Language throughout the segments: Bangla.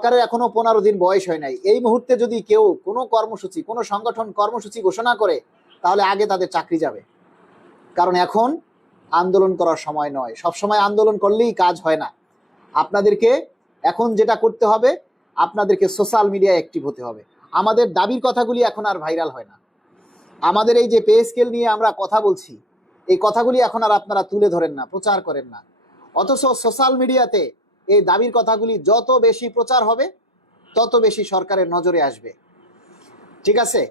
সরকারের এখনো 15 দিন বয়স হয় নাই। এই মুহূর্তে যদি কেউ কোনো কর্মসূচি, কোনো সংগঠন কর্মসূচি ঘোষণা করে, তাহলে আগে তাদের চাকরি যাবে। কারণ এখন আন্দোলন করার সময় নয়। সবসময় আন্দোলন করলেই কাজ হয় না। আপনাদেরকে এখন যেটা করতে হবে, আপনাদেরকে সোশ্যাল মিডিয়ায় অ্যাক্টিভ হতে হবে। আমাদের দাবির কথাগুলি এখন আর ভাইরাল হয় না। আমাদের এই যে পে স্কেল নিয়ে আমরা কথা বলছি, এই কথাগুলি এখন আর আপনারা তুলে ধরেন না, প্রচার করেন না। অথচ সোশ্যাল মিডিয়াতে এই দাবির কথাগুলি যত বেশি প্রচার হবে, তত বেশি সরকারের নজরে আসবে। ঠিক আছে?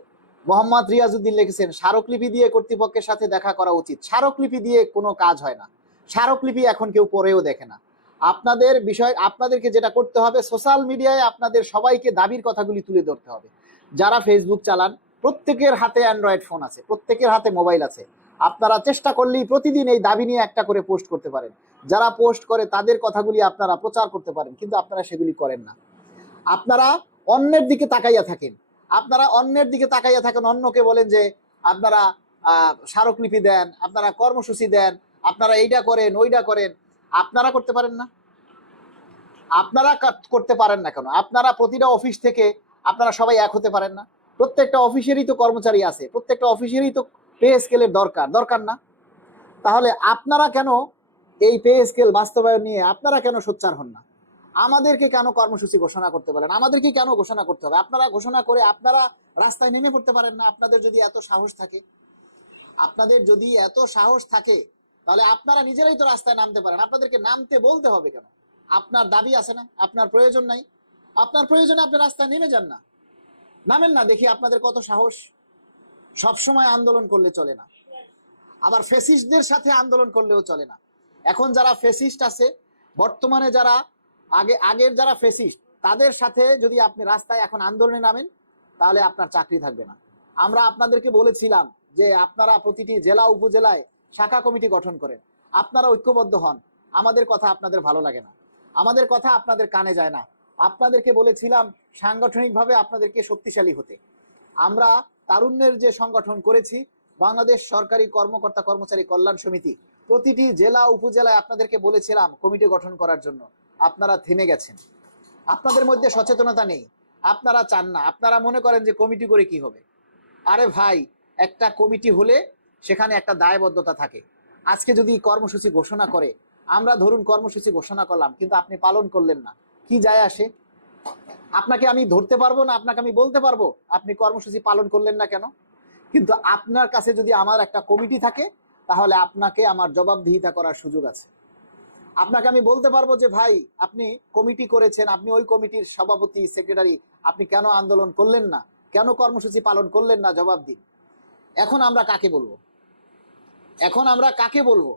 মোহাম্মদ রিয়াজউদ্দিন লিখেছেন, স্মারকলিপি দিয়ে কর্তৃপক্ষের সাথে দেখা করা উচিত। স্মারকলিপি দিয়ে কোনো কাজ হয় না। স্মারকলিপি এখন কেউ পড়েও দেখে না। আপনাদের বিষয়, আপনাদেরকে যেটা করতে হবে, সোশ্যাল মিডিয়ায় আপনাদের সবাইকে দাবির কথাগুলি তুলে ধরতে হবে। যারা ফেসবুক চালান, প্রত্যেকের হাতে অ্যান্ড্রয়েড ফোন আছে, প্রত্যেকের হাতে মোবাইল আছে। আপনারা চেষ্টা করলেই প্রতিদিন এই দাবি নিয়ে একটা করে পোস্ট করতে পারেন। যারা পোস্ট করে তাদের কথাগুলি আপনারা প্রচার করতে পারেন, কিন্তু আপনারা সেগুলি করেন না। আপনারা অন্যের দিকে তাকাইয়া থাকেন। অন্যকে বলেন যে আপনারা স্মারকলিপি দেন, আপনারা কর্মসূচি দেন, আপনারা এইটা করেন, ওইটা করেন। আপনারা করতে পারেন না। আপনারা করতে পারেন না কেন? আপনারা প্রতিটা অফিস থেকে আপনারা সবাই এক হতে পারেন না? প্রত্যেকটা অফিসেরই তো কর্মচারী আছে, প্রত্যেকটা অফিসেরই তো পে স্কেলের দরকার না? তাহলে আপনারা কেন এই পে স্কেল বাস্তবায়ন নিয়ে আপনারা কেন সোচ্চার হন না? আমাদেরকে কেন কর্মসূচি ঘোষণা করতে বলেন? আমাদেরকে কেন ঘোষণা করতে হবে? আপনারা ঘোষণা করে আপনারা রাস্তায় নেমে পড়তে পারেন না? আপনাদের যদি এত সাহস থাকে, তাহলে আপনারা নিজেরাই তো রাস্তায় নামতে পারেন। আপনাদেরকে নামতে বলতে হবে কেন? আপনার দাবি আছে না? আপনার প্রয়োজন নাই? আপনার প্রয়োজনে আপনি রাস্তায় নেমে যান না, নামেন না, দেখি আপনাদের কত সাহস। সবসময় আন্দোলন করলে চলে না, আবার ফ্যাসিস্টদের সাথে আন্দোলন করলেও চলে না। এখন যারা ফ্যাসিস্ট আছে, বর্তমানে যারা আগের যারা ফ্যাসিস্ট, তাদের সাথে যদি আপনি রাস্তায় এখন আন্দোলনে নামেন, তাহলে আপনার চাকরি থাকবে না। আমরা আপনাদেরকে বলেছিলাম যে আপনারা প্রতিটি জেলা উপজেলায় শাখা কমিটি গঠন করেন, আপনারা ঐক্যবদ্ধ হন। আমাদের কথা আপনাদের ভালো লাগে না, আমাদের কথা আপনাদের কানে যায় না। আপনাদেরকে বলেছিলাম সাংগঠনিকভাবে আপনাদেরকে শক্তিশালী হতে। আমরা তারুণ্যের যে সংগঠন করেছি, বাংলাদেশ সরকারি কর্মকর্তা কর্মচারী কল্যাণ সমিতি, প্রতিটি জেলা উপজেলায় আপনাদেরকে বলেছিলাম কমিটি গঠন করার জন্য। আপনারা থেমে গেছেন, আপনাদের মধ্যে সচেতনতা নেই, আপনারা চান না। আপনারা মনে করেন যে কমিটি করে কি হবে? আরে ভাই, একটা কমিটি হলে সেখানে একটা দায়বদ্ধতা থাকে। আজকে যদি কর্মসূচি ঘোষণা করে, আমরা ধরুন কর্মসূচি ঘোষণা করলাম, কিন্তু আপনি পালন করলেন না, কি যায় আসে? আপনাকে আমি ধরতে পারবো না, আপনাকে আমি বলতে পারবো আপনি কর্মসূচি পালন করলেন না কেন? কিন্তু আপনার কাছে যদি আমার একটা কমিটি থাকে, তাহলে আপনাকে আমার জবাবদিহিতা করার সুযোগ আছে। আপনাকে আমি বলতে পারবো যে ভাই, আপনি কমিটি করেছেন, আপনি ওই কমিটির সভাপতি, সেক্রেটারি, আপনি কেন আন্দোলন করলেন না, কেন কর্মসূচি পালন করলেন না, জবাব দিন। এখন আমরা কাকে বলবো?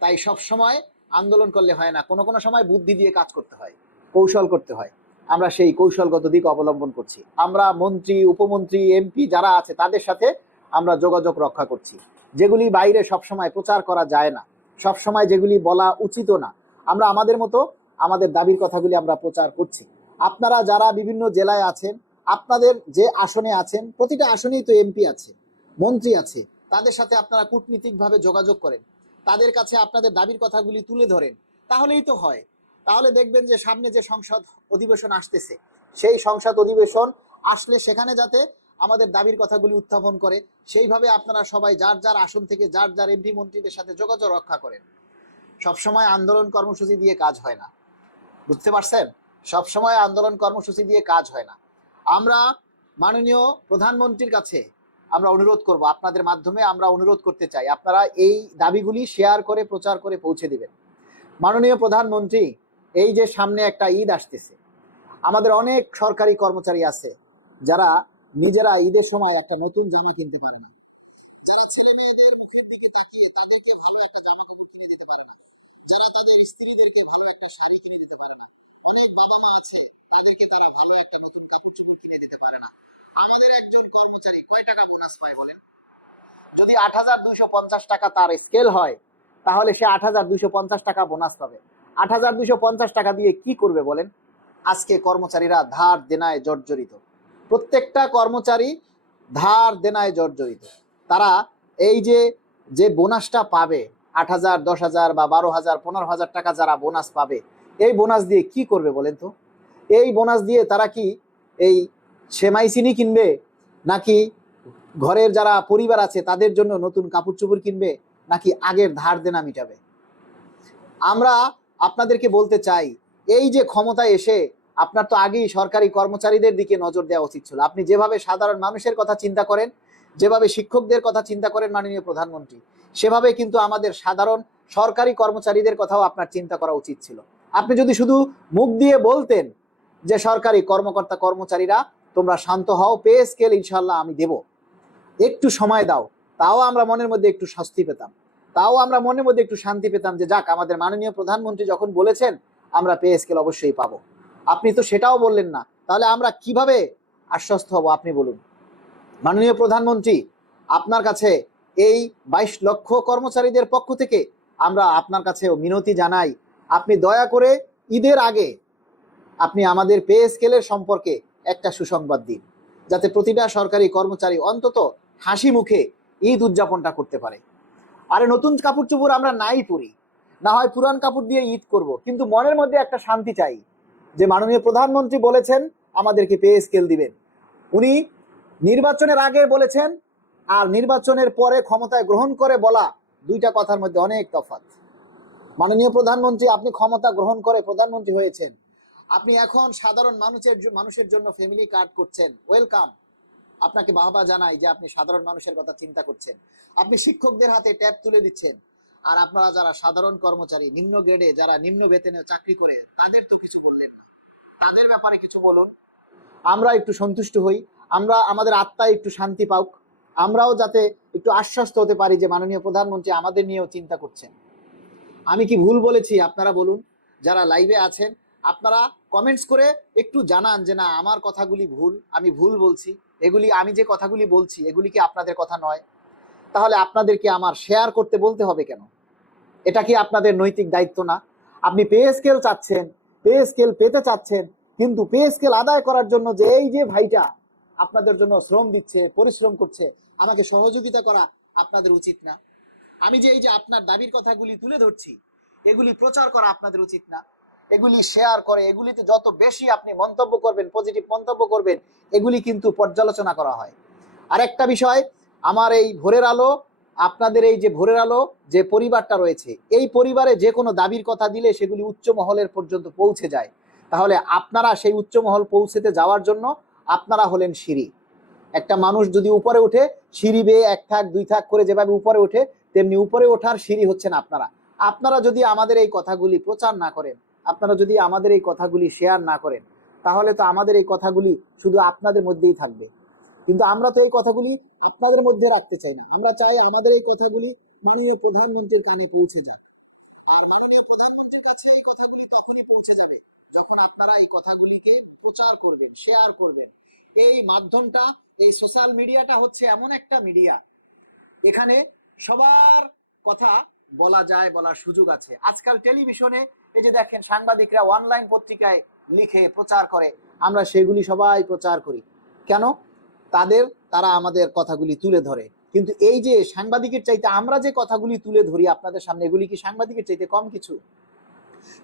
তাই সব সময় আন্দোলন করলে হয় না, কোনো সময় বুদ্ধি দিয়ে কাজ করতে হয়, কৌশল করতে হয়। আমরা সেই কৌশলগত দিক অবলম্বন করছি। আমরা মন্ত্রী, উপমন্ত্রী, এমপি যারা আছে তাদের সাথে আমরা যোগাযোগ রক্ষা করছি, যেগুলি বাইরে সবসময় প্রচার করা যায় না, সবসময় যেগুলি বলা উচিত না। আমরা আমাদের মতো আমাদের দাবির কথাগুলি আমরা প্রচার করছি। আপনারা যারা বিভিন্ন জেলায় আছেন, আপনাদের যে আসনে আছেন, প্রতিটা আসনেই তো এমপি আছে, মন্ত্রী আছে, তাদের সাথে আপনারা কূটনীতিকভাবে যোগাযোগ করেন, তাদের কাছে আপনাদের দাবির কথাগুলি তুলে ধরেন, তাহলেই তো হয়। তাহলে দেখবেন যে সামনে যে সংসদ অধিবেশন আসতেছে, সেই সংসদ অধিবেশন আসলে সেখানে যাতে আমাদের দাবির কথাগুলি উত্থাপন করে, সেইভাবে আপনারা সবাই যার যার আসন থেকে যার যার এমপি মন্ত্রীদের সাথে যোগাযোগ রক্ষা করেন। সবসময় আন্দোলন কর্মসূচি দিয়ে কাজ হয় না, বুঝতে পারছেন? সবসময় আন্দোলন কর্মসূচি দিয়ে কাজ হয় না। আমরা মাননীয় প্রধানমন্ত্রীর কাছে আমরা অনুরোধ করব, আপনাদের মাধ্যমে আমরা অনুরোধ করতে চাই, আপনারা এই দাবিগুলি শেয়ার করে প্রচার করে পৌঁছে দিবেন। মাননীয় প্রধানমন্ত্রী, এই যে সামনে একটা ঈদ আসতেছে, আমাদের অনেক সরকারি কর্মচারী আছে যারা নিজেরা ঈদের সময় একটা নতুন জামা কিনতে পারে না, যারা ছেলে মেয়েদের মুখের দিকে তাকিয়ে তাদেরকে ভালো একটা জামা কাপড় কিনে দিতে পারে না, যারা তাদের স্ত্রীদেরকে ভালো একটা শাড়ি কিনে দিতে পারে না, অনেক বাবা মা আছে তাদেরকে তারা ভালো একটা নতুন কাপড় চোপড় কিনে দিতে পারে না। আমাদের একজন কর্মচারী কয় টাকা বোনাস পায় বলেন? যদি ৮,২৫০ টাকা তার স্কেল হয়, তাহলে সে ৮,২৫০ টাকা বোনাস পাবে। ৮,২৫০ টাকা দিয়ে কি করবে বলেন? আজকে কর্মচারীরা ধার দেনায় জর্জরিত, প্রত্যেকটা কর্মচারী ধার দেনায় জর্জরিত। তারা এই যে বোনাসটা পাবে, ৮,০০০, ১০,০০০ বা ১২,০০০, ১৫,০০০ টাকা যারা বোনাস পাবে, এই বোনাস দিয়ে কি করবে বলেন তো? এই বোনাস দিয়ে তারা কি এই সেমাই চিনি কিনবে, নাকি ঘরের যারা পরিবার আছে তাদের জন্য নতুন কাপড় চোপড় কিনবে, নাকি আগের ধার দেনা মিটাবে? আমরা আপনাদেরকে বলতে চাই, এই যে ক্ষমতায় এসে আপনার তো আগেই সরকারি কর্মচারীদের দিকে নজর দেওয়া উচিত ছিল। আপনি যেভাবে সাধারণ মানুষের কথা চিন্তা করেন, যেভাবে শিক্ষকদের কথা চিন্তা করেন মাননীয় প্রধানমন্ত্রী, সেভাবে কিন্তু আমাদের সাধারণ সরকারি কর্মচারীদের কথাও আপনার চিন্তা করা উচিত ছিল। আপনি যদি শুধু মুখ দিয়ে বলতেন যে সরকারি কর্মকর্তা কর্মচারীরা তোমরা শান্ত হও, পে স্কেল ইনশাল্লাহ আমি দেব, একটু সময় দাও, তাও আমরা মনের মধ্যে একটু স্বস্তি পেতাম, তাও আমরা মনের মধ্যে একটু শান্তি পেতাম যে যাক, আমাদের মাননীয় প্রধানমন্ত্রী যখন বলেছেন আমরা পে স্কেল অবশ্যই পাবো। আপনি তো সেটাও বললেন না, তাহলে আমরা কিভাবে আশ্বস্ত হব আপনি বলুন। মাননীয় প্রধানমন্ত্রী, আপনার কাছে এই 22 লক্ষ কর্মচারীদের পক্ষ থেকে আমরা আপনার কাছে মিনতি জানাই, আপনি দয়া করে ঈদের আগে আপনি আমাদের পে স্কেলের সম্পর্কে একটা সুসংবাদ দিন, যাতে প্রতিটা সরকারি কর্মচারী অন্তত হাসি মুখে ঈদ উদযাপনটা করতে পারে। আরে নতুন কাপড় চোপড় আমরা নাই পরি, না হয় পুরান কাপড় দিয়ে ঈদ করব, কিন্তু মনের মধ্যে একটা শান্তি চাই যে মাননীয় প্রধানমন্ত্রী বলেছেন আমাদেরকে পে স্কেল দিবেন। উনি নির্বাচনের আগে বলেছেন আর নির্বাচনের পরে ক্ষমতায় গ্রহণ করে বলা দুইটা কথার মধ্যে অনেক তফাৎ। মাননীয় প্রধানমন্ত্রী, আপনি ক্ষমতা গ্রহণ করে প্রধানমন্ত্রী হয়েছেন, আপনি এখন সাধারণ মানুষের জন্য ফ্যামিলি কার্ড করছেন, ওয়েলকাম, আপনাকে বাহবা জানাই যে আপনি সাধারণ মানুষের কথা চিন্তা করছেন। আপনি শিক্ষকদের হাতে ট্যাব তুলে দিচ্ছেন, আর আপনারা যারা সাধারণ কর্মচারী, নিম্ন গ্রেডে যারা নিম্ন বেতনে চাকরি করে, তাদের তো কিছু বললেন না, তাদের ব্যাপারে কিছু বলুন, আমরা একটু সন্তুষ্ট হই, আমরা আমাদের আত্মায় একটু শান্তি পাওক, আমরাও যাতে একটু আশ্বস্ত হতে পারি যে মাননীয় প্রধানমন্ত্রী আমাদের নিয়েও চিন্তা করছেন। আমি কি ভুল বলেছি আপনারা বলুন, যারা লাইভে আছেন আপনারা কমেন্টস করে একটু জানান যে না, আমার কথাগুলি ভুল, আমি ভুল বলছি, এগুলি আমি যে কথাগুলি বলছি এগুলি কি আপনাদের কথা নয়? তাহলে আপনাদেরকে আমার শেয়ার করতে বলতে হবে কেন? এটা কি আপনাদের নৈতিক দায়িত্ব না? আপনি পে স্কেল চাচ্ছেন, পে স্কেল পেতে চাচ্ছেন, কিন্তু পে স্কেল আদায় করার জন্য যে এই যে ভাইটা আপনাদের জন্য শ্রম দিচ্ছে, পরিশ্রম করছে, আমাকে সহযোগিতা করা আপনাদের উচিত না? আমি যে এই যে আপনার দাবির কথাগুলি তুলে ধরছি, এগুলি প্রচার করা আপনাদের উচিত না? এগুলি শেয়ার করে এগুলিতে যত বেশি আপনি মন্তব্য করবেন, পজিটিভ মন্তব্য করবেন, এগুলি কিন্তু পর্যালোচনা করা হয়। আরেকটা বিষয়, আমার এই ভোরের আলো, আপনাদের এই যে ভোরের আলো যে পরিবারটা রয়েছে, এই পরিবারে যে কোনো দাবির কথা দিলে সেগুলি উচ্চ মহলের পর্যন্ত পৌঁছে যায়। তাহলে আপনারা সেই উচ্চ মহল পৌঁছতে যাওয়ার জন্য আপনারা হলেন সিঁড়ি। একটা মানুষ যদি উপরে উঠে, সিঁড়ি বেয়ে 1 থাক 2 থাক করে যেভাবে উপরে ওঠে, তেমনি উপরে ওঠার সিঁড়ি হচ্ছেন আপনারা। আপনারা যদি আমাদের এই কথাগুলি প্রচার না করেন, আপনারা যদি আমাদের এই কথাগুলি শেয়ার না করেন, তাহলে তো আমাদের এই কথাগুলি শুধু আপনাদের মধ্যেই থাকবে। কিন্তু আমরা তো এই কথাগুলি আপনাদের মধ্যে রাখতে চাই না, আমরা চাই আমাদের এই কথাগুলি মাননীয় প্রধানমন্ত্রীর কানে পৌঁছে যাক। আর মাননীয় প্রধানমন্ত্রীর কাছে এই কথাগুলি তখনই পৌঁছে যাবে যখন আপনারা এই কথাগুলিকে প্রচার করবেন, শেয়ার করবেন। এই মাধ্যমটা, এই সোশ্যাল মিডিয়াটা হচ্ছে এমন একটা মিডিয়া, এখানে সবার কথা বলা যায়, বলার সুযোগ আছে। আজকাল টেলিভিশনে এই যে দেখেন সাংবাদিকরা অনলাইন পত্রিকায় লিখে প্রচার করে, আমরা সেগুলি সবাই প্রচার করি কেন? তারা আমাদের কথাগুলি তুলে ধরে। কিন্তু এই যে সাংবাদিকের চাইতে আমরা যে কথাগুলি তুলে ধরি আপনাদের সামনে, এগুলি কি সাংবাদিকের চাইতে কম কিছু?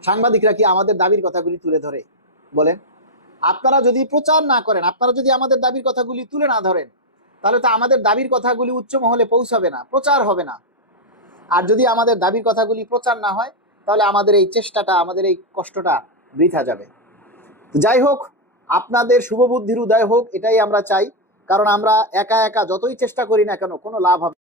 সাংবাদিকরা কি আমাদের দাবির কথাগুলি তুলে ধরে? বলেন। আপনারা যদি প্রচার না করেন, আপনারা যদি আমাদের দাবির কথাগুলি তুলে না ধরেন, তাহলে তো আমাদের দাবির কথাগুলি উচ্চ মহলে পৌঁছাবে না, প্রচার হবে না। আর যদি আমাদের দাবির কথাগুলি প্রচার না হয়, তাহলে আমাদের এই চেষ্টাটা, আমাদের এই কষ্টটা বৃথা যাবে। যাই হোক, আপনাদের শুভবুদ্ধির উদয় হোক, এটাই আমরা চাই। কারণ আমরা একা একা যতই চেষ্টা করি না কেন, কোনো লাভ হবে